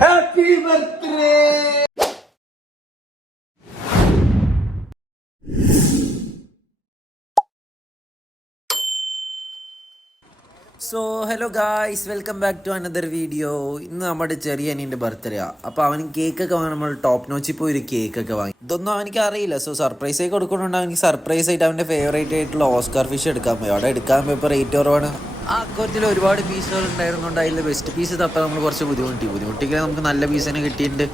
Happy birthday! So hello guys, welcome back to another video. ഇന്ന് നമ്മുടെ ചെറിയ അനിയൻ്റെ ബർത്ത്ഡേ ആണ്. അപ്പോൾ അവന് കേക്കൊക്കെ വാങ്ങി. നമ്മൾ ടോപ്പ് നോച്ചിൽ പോയി ഒരു കേക്കൊക്കെ വാങ്ങി. ഇതൊന്നും അവനിക്ക് അറിയില്ല. സോ സർപ്രൈസ് ആയി കൊടുക്കുന്നുണ്ട്. അവനിക്ക് സർപ്രൈസ് ആയിട്ട് അവൻ്റെ ഫേവറേറ്റ് ആയിട്ടുള്ള ഓസ്കാർ ഫിഷ് എടുക്കാൻ പോയി. അവിടെ എടുക്കാൻ പോയപ്പോൾ റേറ്റ് കുറവാണ്. ആ അക്കൗരത്തിൽ ഒരുപാട് പീസുകൾ ഉണ്ടായിരുന്നുണ്ട്. അതിൽ ബെസ്റ്റ് പീസ് തപ്പാൻ നമ്മൾ കുറച്ച് ബുദ്ധിമുട്ടിക്കാൻ നമുക്ക് നല്ല പീസ് തന്നെ കിട്ടിയിട്ടുണ്ട്.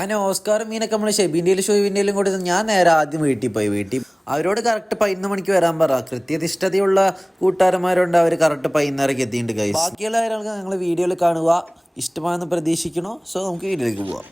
അങ്ങനെ ഓസ്കാറും മീനൊക്കെ നമ്മൾ ഷെബിൻ്റെയിലും ഷോയിൻ്റെയിലും കൊടുത്ത് ഞാൻ നേരെ ആദ്യം വീട്ടിൽ പോയി. അവരോട് കറക്റ്റ് 11 മണിക്ക് വരാൻ പറ. കൃത്യനിഷ്ഠതയുള്ള കൂട്ടുകാരന്മാരുണ്ട്. അവർ കറക്റ്റ് 11:30 എത്തിയിട്ടുണ്ട് ഗൈസ്. ബാക്കിയുള്ള ആളുകൾക്ക് ഞങ്ങൾ വീഡിയോയിൽ കാണുക. ഇഷ്ടമാണെന്ന് പ്രതീക്ഷിക്കണോ? സോ നമുക്ക് വീഡിയോയിലേക്ക് പോവാം.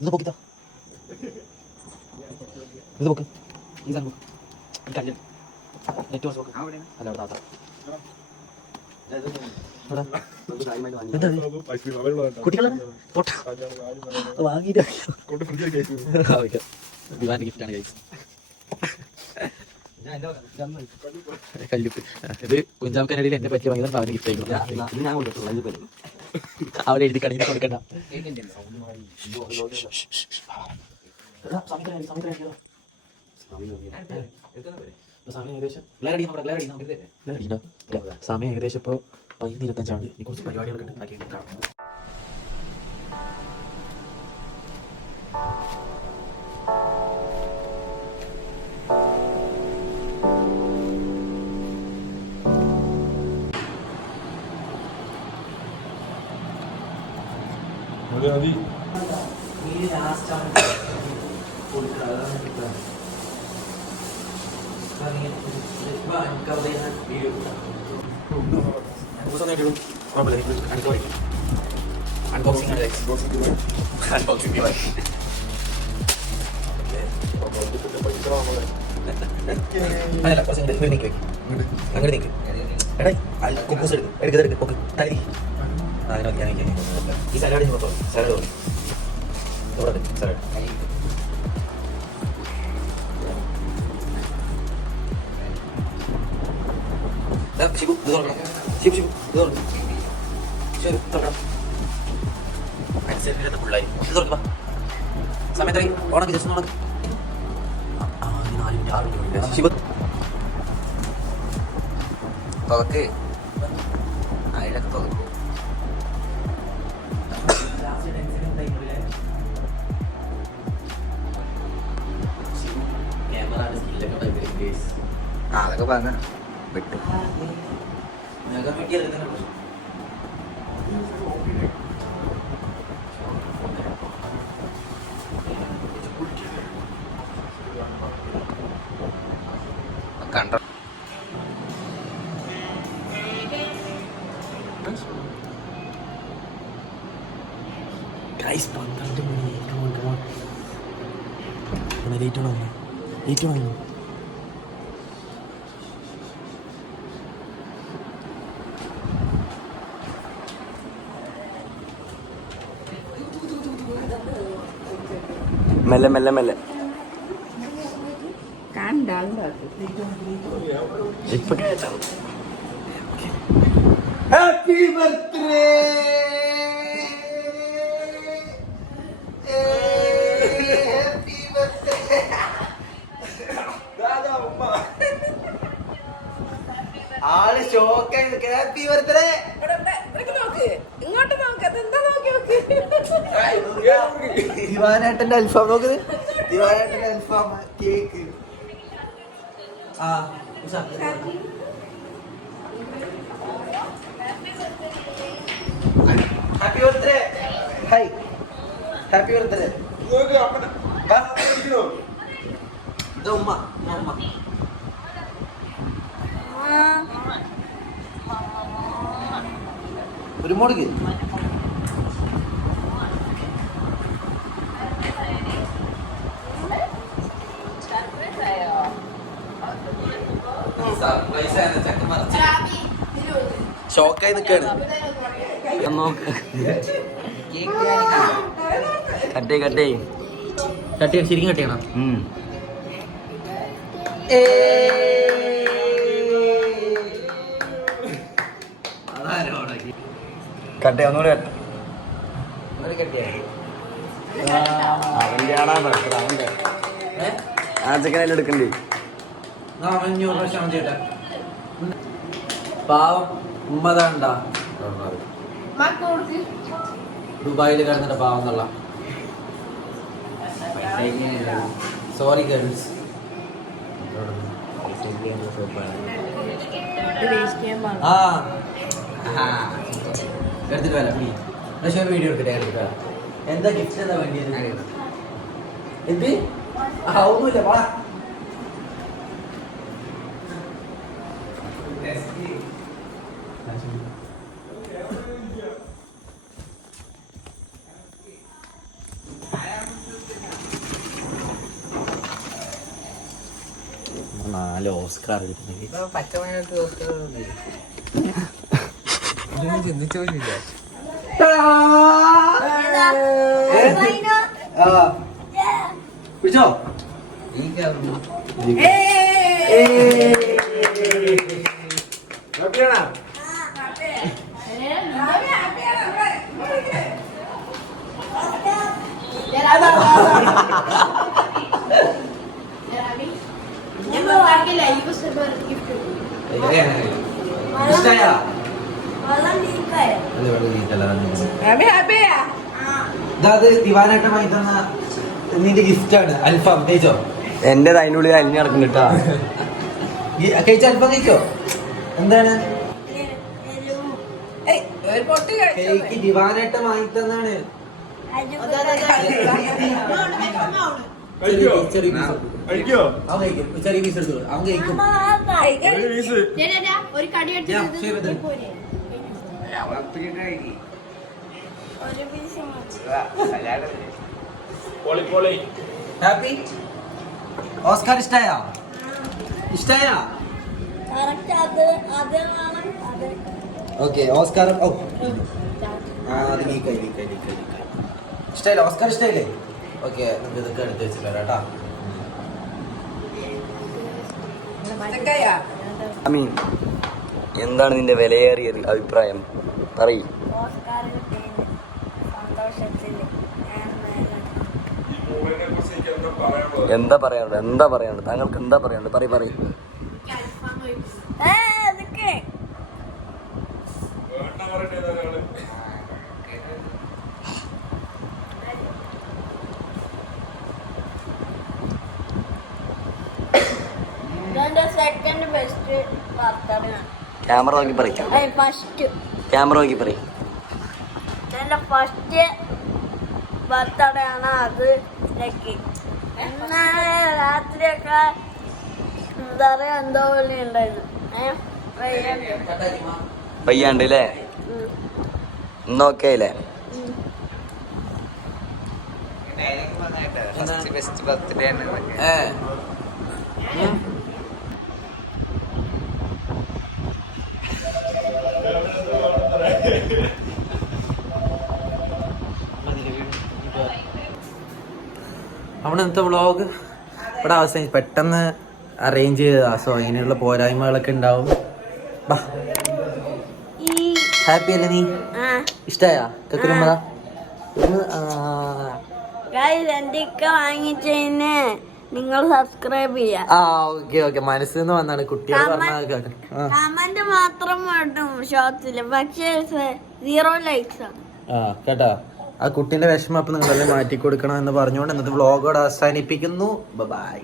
ഇത് പോക്കിത്താ, ഇത് പോക്ക്, ഈ സാധനം പോക്ക്, നെറ്റ് വാസ് പോക്ക്, അല്ല അവിടെ താത്ത കുട്ടികളെ വാങ്ങിയിട്ട് ദിവാന്റെ ഗിഫ്റ്റാണ് കഴിച്ചത്. കല്ലുപ്പ് ഇത് കുഞ്ചാമക്കനടിയിൽ എന്നെ പറ്റി വാങ്ങിയത് അവന് ഗിഫ്റ്റ് ആയിരുന്നു. അവിടെ എഴുതി കടയിൽ കൊടുക്കണ്ട. സമയം ഏകദേശം ഇപ്പോൾ 11:25. കുറച്ച് പരിപാടികളൊക്കെ ഉണ്ടാക്കിയിട്ട് അങ്ങനെ നീക്ക്. എടാ കുക്കൂസ് എടുക്ക് പൊക്ക് തലി. ഈ സലാഡ് സലാഡ് തോന്നി സലാഡ്. ശിവു ഇത് തുറക്കണം. ശിവു ഇത് തുറക്കണം. ശരി തുറക്കണം. അനുസരിച്ചിരുന്ന പിള്ളേർ ഇത് തുറക്കുക. സമയത്ത് ഓണക്ക് ജസ്റ്റ് ഓണക്ക്. 4 മിനിറ്റ് 6 മിനിറ്റ്. ശിവ തുറക്ക്. അതിലൊക്കെ തുറക്കും. അതൊക്കെ പറഞ്ഞ വിട്ടു. കണ്ട ഗൈസ് 12 മണി. ലേറ്റ് ആണോ? മെല്ലെ ഇപ്പൊ കേട്ടോ. Happy birthday! Happy birthday! ആള് ഷോക്കായി. Happy birthday! ദിവാനേട്ടന്റെ അൽഫാം നോക്ക്. ദിവാനേട്ടന്റെ അൽഫാം cake. Happy birthday. Hi happy birthday. ഉമ്മ ഉമ്മ ഒരു മോടിക്ക് ഷോക്കായി നിൽക്കാണ്. ശരിക്കും കട്ട് ചെയ്യണം. കട്ടെ ഒന്നുകൂടെ അവന്റെ ആണാ അവന്റെ ആ ചിക്കനെല്ലാം എടുക്കണ്ടേ. പാവം ഉമ്മതാണ്ടാ ദുബായിൽ കിടന്നിട്ട് പാവം എന്നുള്ള. Sorry girls. ആ എടുത്തിട്ട് വരാം പ്ലീസ്. പക്ഷേ ഒരു വീഡിയോ എടുത്തിട്ട് എടുത്തിട്ട് വരാം. എന്താ ഗിഫ്റ്റ് എന്താ വേണ്ടിയത്? എന്ത് ഒന്നുമില്ല പോടാ. നാല് ഓസ്കാർ ചിന്തിച്ചു പിടിച്ചോ. അത് ദിവാനാട്ടമായി തന്ന നിന്റെ ഗിഫ്റ്റാണ്. അൽഫാം കഴിച്ചോ? എന്റെ അതിൻ്റെ ഉള്ളിൽ അലിഞ്ഞ് നടക്കുന്നുട്ടാ. കഴിച്ചോ? അൽഫാം കഴിച്ചോ? എന്താണ് ദിവാനാട്ടം വാങ്ങി തന്നാണ്. ചെറിയ പീസ് എടുത്തു അവൻ കഴിക്കും. ഹാപ്പി ഓസ്കാർ ഇഷ്ടായ? ഇഷ്ടായ? Okay Oscar. ഓ അത് ഇഷ്ടായില്ല? ഓസ്കാർ ഇഷ്ടായില്ലേ? ഓക്കെ നമുക്ക് ഇതൊക്കെ എടുത്ത് വെച്ചിട്ട് വരാം കേട്ടാ. എന്താണ് നിന്റെ വിലയേറിയ അഭിപ്രായം? പറയ്. എന്താ പറയാനുള്ളത് താങ്കൾക്ക്? എന്താ പറയാനുള്ളത്? പറയ്. ക്യാമറ നോക്കി പറയും. ക്യാമറ നോക്കി പറയും. എന്റെ ഫസ്റ്റ് ബർത്ത്ഡേ ആണ് അത്. രാത്രിയൊക്കെ എന്താ പറയാ എന്തോ പോലെ ഉണ്ടായിരുന്നു. പയ്യാണ്ട് അല്ലേ? ഇന്നോക്കെ അല്ലേ? അവിടെ ഇന്നത്തെ വ്ളോഗ് ഇവിടെ അവസാനിച്ച് പെട്ടെന്ന് അറേഞ്ച് ചെയ്തതാ. സോ അതിനുള്ള പോരായ്മകളൊക്കെ ഉണ്ടാവും. ഹാപ്പി അല്ലേ നീ? ഇഷ്ടായാ കക്കുരുമ്പ? വാങ്ങിച്ചതിന് നിങ്ങൾ സബ്സ്ക്രൈബ് ചെയ്യാം. ഓക്കെ മനസ്സിൽ നിന്ന് വന്നാണ് കുട്ടികൾ പറഞ്ഞ കമന്റ് മാത്രം വേണ്ടും ഷോർട്സില്. പക്ഷേ 0 likes ആണ്. കേട്ടാ. ആ കുട്ടീന്റെ വിഷമം അപ്പൊ നിങ്ങളെല്ലാം മാറ്റി കൊടുക്കണം എന്ന് പറഞ്ഞുകൊണ്ട് ഇന്നത്തെ വ്ളോഗോട് അവസാനിപ്പിക്കുന്നു. ബൈ.